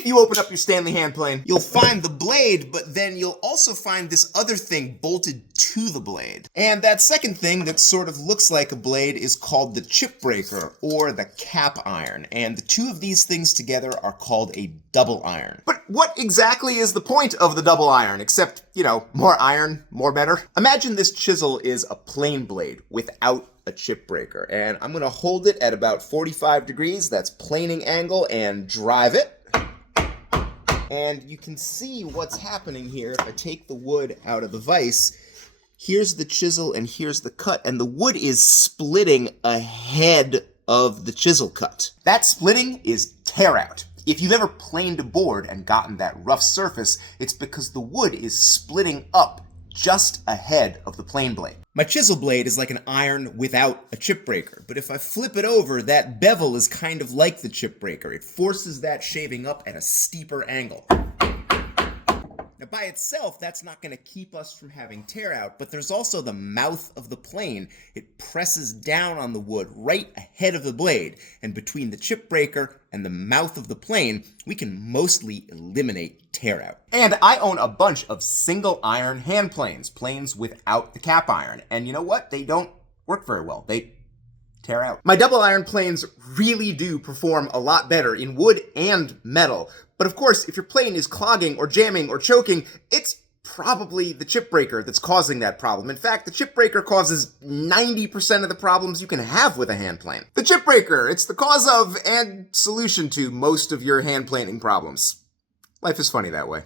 If you open up your Stanley hand plane, you'll find the blade, but then you'll also find this other thing bolted to the blade. And that second thing that sort of looks like a blade is called the chip breaker, or the cap iron. And the two of these things together are called a double iron. But what exactly is the point of the double iron, except, you know, more iron, more better? Imagine this chisel is a plain blade without a chip breaker, and I'm gonna hold it at about 45 degrees, that's planing angle, and drive it. And you can see what's happening here if I take the wood out of the vise. Here's the chisel and here's the cut, and the wood is splitting ahead of the chisel cut. That splitting is tear out. If you've ever planed a board and gotten that rough surface, it's because the wood is splitting up just ahead of the plane blade. My chisel blade is like an iron without a chip breaker, but if I flip it over, that bevel is kind of like the chip breaker. It forces that shaving up at a steeper angle. Now by itself, that's not going to keep us from having tear out, but there's also the mouth of the plane. It presses down on the wood right ahead of the blade, and between the chip breaker and the mouth of the plane, we can mostly eliminate tear out. And I own a bunch of single iron hand planes, planes without the cap iron, and you know what? They don't work very well. They tear out. My double iron planes really do perform a lot better in wood and metal. But of course, if your plane is clogging or jamming or choking, it's probably the chip breaker that's causing that problem. In fact, the chip breaker causes 90% of the problems you can have with a hand plane. The chip breaker, it's the cause of and solution to most of your hand planing problems. Life is funny that way.